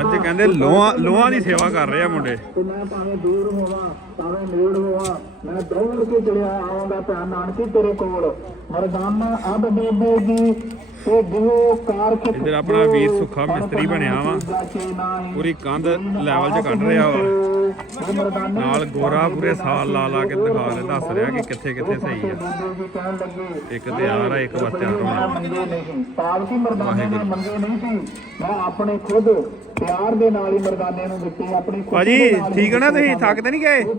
ਅੱਜ ਕਹਿੰਦੇ ਲੋਹਾਂ ਲੋਹਾਂ ਦੀ ਸੇਵਾ ਕਰ ਰਹੇ ਆ ਮੁੰਡੇ। ਤੇ ਮੈਂ ਭਾਵੇਂ ਦੂਰ ਹੋਵਾਂ, ਭਾਵੇਂ ਨੇੜ ਹੋਵਾਂ, ਮੈਂ ਦੌੜ ਕੇ ਚਲਿਆ ਆਉਂਦਾ ਧਿਆਨ ਨਾਨਕੀ ਤੇਰੇ ਕੋਲ। ਮਰਦਾਨਾ ਅਬ ਬੇਬੇ ਜੀ ਇੱਧਰ ਆਪਣਾ ਵੀਰ ਸੁੱਖਾ ਮਿਸਤਰੀ ਬਣਿਆ ਵਾ। ਪੂਰੀ ਕੰਧ ਲੈਵਲ 'ਚ ਕੱਢ ਰਿਹਾ ਵਾ। ਨਾਲ ਗੋਰਾ ਪੂਰੇ ਸਾਲ ਲਾ ਲਾ ਕੇ ਦਿਖਾ ਰਿਹਾ, ਦੱਸ ਰਿਹਾ ਕਿ ਕਿੱਥੇ ਕਿੱਥੇ ਸਹੀ ਆ। ਇੱਕ ਤੇ ਆ ਰਿਹਾ ਇੱਕ ਬਸ ਤਿਆਰ ਹੋਣਾ ਮੰਗੇ ਮੈਂ ਆਪਣੇ ਖੁਦ ਪਿਆਰ ਦੇ ਨਾਲ ਹੀ ਮਰਦਾਨੇ ਨੂੰ ਦਿੱਤੇ ਆਪਣੀ ਭਾਜੀ, ਠੀਕ ਹੈ ਨਾ ਤੁਸੀਂ? ਦਿੱਤੇ ਥੱਕ ਤੇ ਨਹੀਂ ਗਏ? ਉਹ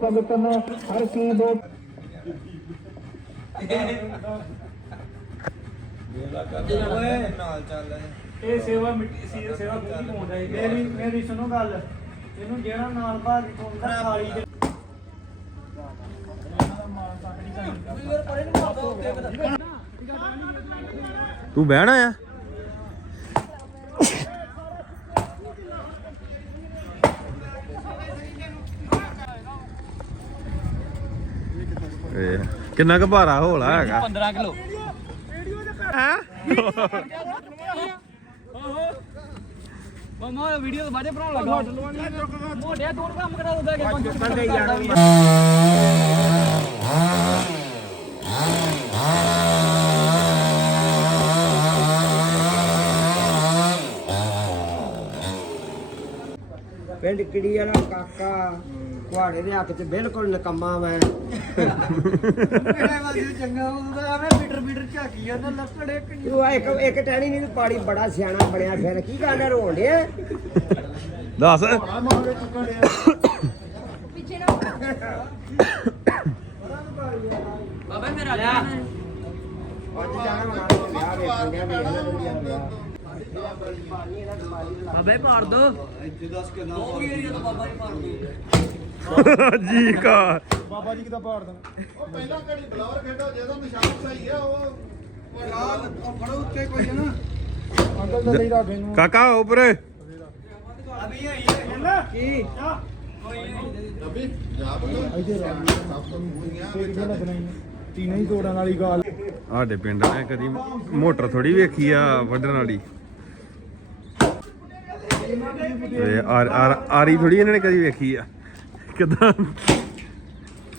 ਭਗਤ ਨੇ ਹਰ ਚੀਜ਼ ਦੇ ਇਹ ਸੇਵਾ ਮਿੱਟੀ ਸੀ ਸੇਵਾ ਪੂਰੀ ਪਾਉਂਦਾ ਹੈ ਮੇਰੀ ਮੇਰੀ ਸੁਣੋ ਗੱਲ। ਇਹਨੂੰ ਜਿਹੜਾ ਨਾਲ ਭਾਜੀ ਪਾਉਂਦਾ ਖਾਲੀ ਦੇ ਤੂੰ ਬਹਿਣਾ ਆ ਇਹ ਕਿੰਨਾ ਕੁ ਭਾਰਾ ਹੋਲਾ ਹੈਗਾ? 15 ਕਿਲੋ। ਹੈ? ਮਮਾ ਵੀਡੀਓ ਤੋਂ ਬਾਅਦੇ ਬਣਾਉਣ ਲੱਗਾ। ਮੋਢਿਆ ਤੋੜ ਕੰਮ ਕਰਾ ਦਿੰਦਾ ਕਿ ਪੰਜ ਬੰਦੇ ਪਿੰਡ ਕਿੜੀ ਵਾਲਾ? ਕਾਕਾ। ਕੁਹਾੜੇ ਦੇ ਹੱਕ 'ਚ ਬਿਲਕੁਲ ਨਕਮਾ ਮੈਂ। ਕਿਹੜੇ ਵਾਲੀ ਚੰਗਾ ਹੁੰਦਾ ਐਵੇਂ ਮੀਟਰ ਮੀਟਰ ਝਾਕੀ ਜਾਂਦਾ ਲੱਕੜੇ ਤੂੰ ਆ ਇੱਕ ਇੱਕ ਟਹਿਣੀ ਨਹੀਂ ਤੂੰ ਪਾੜੀ ਬੜਾ ਸਿਆਣਾ ਬਣਿਆ ਫਿਰ। ਕੀ ਗੱਲ ਹੈ ਰੋਣ ਡਿਆ? ਦੱਸ। ਬਾਬਾ ਮੇਰਾ ਅੱਜ ਜਾਣਾ ਮਨਾ ਦੁਨੀਆ ਵਿਆਹ ਬਾਬਾ ਮਾਰ ਦੋ। ਇੱਥੇ ਦੱਸ ਕਿੰਨਾ ਉਹ ਏਰੀਆ ਤੋਂ ਬਾਬਾ ਹੀ। ਮਾਰ ਦੋ ਜੀ ਕਾ। ਬਾਬਾ ਜੀ ਕਿਦਾ ਪਾੜ ਦੇਣਾ? ਉਹ ਪਹਿਲਾਂ ਘੜੀ ਬਲੌਰ ਖੇਡੋ ਜਦੋਂ ਨਿਸ਼ਾਨ ਸਹੀ ਆ ਉਹ ਲਾਲ ਫੜੋ ਉੱਤੇ ਕੋਈ ਨਾ। ਅੰਕਲ ਦਾ ਲਈ ਰੱਖ ਇਹਨੂੰ। ਕਾਕਾ ਉੱਪਰ। ਅਭੀ ਆਈ ਹੈ ਕੀ? ਇੱਥੇ ਰੱਖ ਸਭ ਤੋਂ ਮੂਹੀਆਂ ਤੇਰੀ ਕੀ ਲੱਗਣਾ ਹੀ ਤੀਨੇ ਹੀ ਤੋੜਨ ਵਾਲੀ ਗੱਲ। ਸਾਡੇ ਪਿੰਡ ਨੇ ਕਦੀ ਮੋਟਰ ਥੋੜੀ ਵੇਖੀ ਆ ਵੱਢਣ ਵਾਲੀ। ਤੇ ਆਰੀ ਥੋੜੀ ਇਹਨਾਂ ਨੇ ਕਦੀ ਵੇਖੀ ਆ। ਕਿਦਾਂ?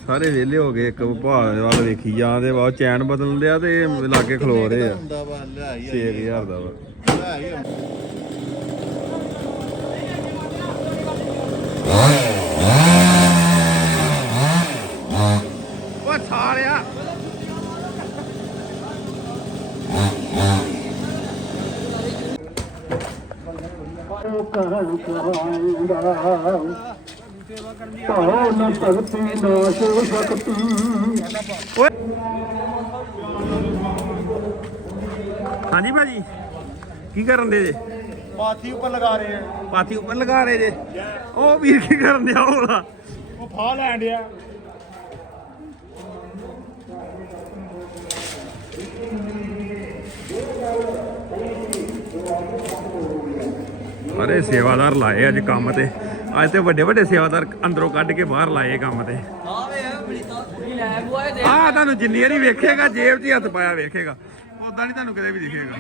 ਸਾਰੇ ਵਿਹਲੇ ਹੋ ਗਏ ਇੱਕ ਭਾਅ ਵੱਲ ਵੇਖੀ ਜਾਂਦੇ ਵਾ ਚੈਨ ਬਦਲਦੇ ਆ ਤੇ ਲਾਗੇ ਖਲੋ ਰਹੇ ਆ। 6000 ਦਾ ਵਾ। ਓ ਸਾਲਿਆ! ਕਹਿਣ ਕਹਾਂਗਾ ਭਾਉ ਨ ਭਗਤੀ ਨਾਸ਼ ਸਕਤੀ। ਓਏ। ਹਾਂਜੀ ਭਾਜੀ ਕੀ ਕਰਨ ਦੇ ਜੇ? ਪਾਥੀ ਉੱਪਰ ਲਗਾ ਰਹੇ ਆ। ਪਾਥੀ ਉੱਪਰ ਲਗਾ ਰਹੇ ਜੇ? ਉਹ ਵੀਰ ਕੀ ਕਰਨ ਦਿਆ ਹੋਲਾ ਉਹ ਫਾ ਲੈਣ ਡਿਆ ਅਰੇ ਸੇਵਾਦਾਰ ਲਾਏ ਅੱਜ ਕੰਮ ਤੇ। ਅੱਜ ਤੇ ਵੱਡੇ ਵੱਡੇ ਸੇਵਾਦਾਰ ਅੰਦਰੋਂ ਕੱਢ ਕੇ ਬਾਹਰ ਲਾਏ ਕੰਮ ਤੇ। ਆਵੇ ਆ ਤੁਹਾਨੂੰ ਜਿੰਨੀ ਵਾਰੀ ਵੇਖੇਗਾ, ਜੇਬ 'ਚ ਹੀ ਹੱਥ ਪਾਇਆ ਵੇਖੇਗਾ। ਉਦਾਂ ਨਹੀਂ ਤੁਹਾਨੂੰ ਕਿਤੇ ਵੀ ਦਿਖੇਗਾ।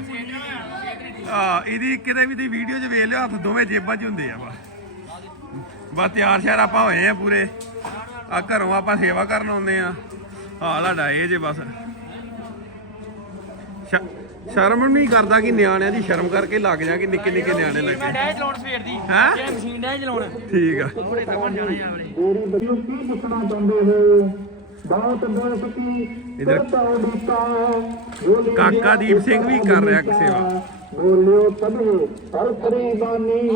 ਆ, ਇਹਦੀ ਕਿਤੇ ਵੀ ਦੀ ਵੀਡੀਓ 'ਚ ਵੇਖ ਲਿਓ, ਹੱਥ ਦੋਵੇਂ ਜੇਬਾਂ 'ਚ ਹੁੰਦੇ ਆ ਬਸ। ਬਸ ਤਿਆਰ ਸ਼ਿਆਰ ਆਪਾਂ ਹੋਏ ਆ ਪੂਰੇ। ਆ ਘਰੋਂ ਆਪਾਂ ਸੇਵਾ ਕਰਨ ਆਉਂਦੇ ਆ। ਹਾਲ ਸਾਡਾ ਇਹ ਜੇ ਬਸ। ਸ਼ਰਮ ਨਹੀਂ ਕਰਦਾ ਕਿ ਨਿਆਣਿਆਂ ਦੀ ਸ਼ਰਮ ਕਰਕੇ ਲੱਗ ਜਾ ਕਿ ਨਿੱਕੇ ਨਿੱਕੇ ਨਿਆਣੇ ਲੱਗੇ ਡੈ ਚਲਾਉਣ ਸਵੇਰ ਦੀ। ਹੈਂ? ਇਹ ਮਸ਼ੀਨ ਡੈ ਚਲਾਉਣ। ਠੀਕ ਆ। ਥੋੜੇ ਤੱਕ ਜਾਣਾ ਯਾਰ ਤੇਰੀ ਬੱਚੂ ਕੀ ਦੱਸਣਾ ਚਾਹੁੰਦੇ ਹੋ? ਬਹੁਤ ਬਹੁਤ ਕੀ ਇੱਧਰ ਕਾਕਾ ਦੀਪ ਸਿੰਘ ਵੀ ਕਰ ਰਿਹਾ ਸੇਵਾ ਬੋਲਿਓ ਤਬੇ ਹਰ ਕਰੀ ਬਾਨੀ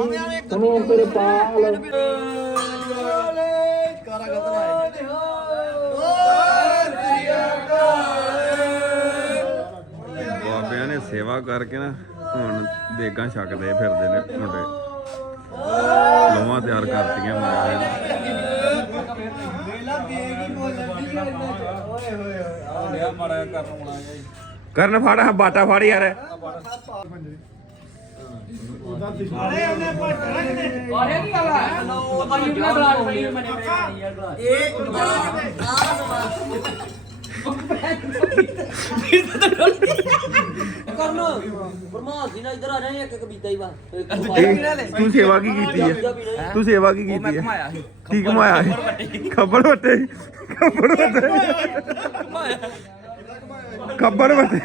ਸੁਣੋ ਤੇਰੇ ਸੇਵਾ ਕਰਕੇ ਨਾ ਹੁਣ ਦੇਗਾ ਛਕਦੇ ਫਿਰਦੇ ਨੇ ਮੁੰਡੇ। ਲੋਹਾਂ ਤਿਆਰ ਕਰਤੀਆਂ ਮਾਰਿਆ ਕਰਨ ਫੜ, ਬਾਟਾ ਫੜ ਯਾਰ। ਆਰੇ ਹੈ ਕਰਨ। ਫਰਮਾਨ ਸੀ ਨਾ ਇੱਧਰ ਆ ਜਾਏ ਇੱਕ ਕਵਿਤਾ ਹੀ ਤੂੰ ਸੇਵਾ ਕੀ ਕੀਤੀ ਹੈ। ਤੂੰ ਸੇਵਾ ਕੀ ਕੀਤੀ ਹੈ ਕੀ ਕਮਾਇਆ ਖੱਬਰ ਵੱਟੇ ਖੱਬਰ ਵੱਟੇ ਖੱਬਰ ਵੱਟੇ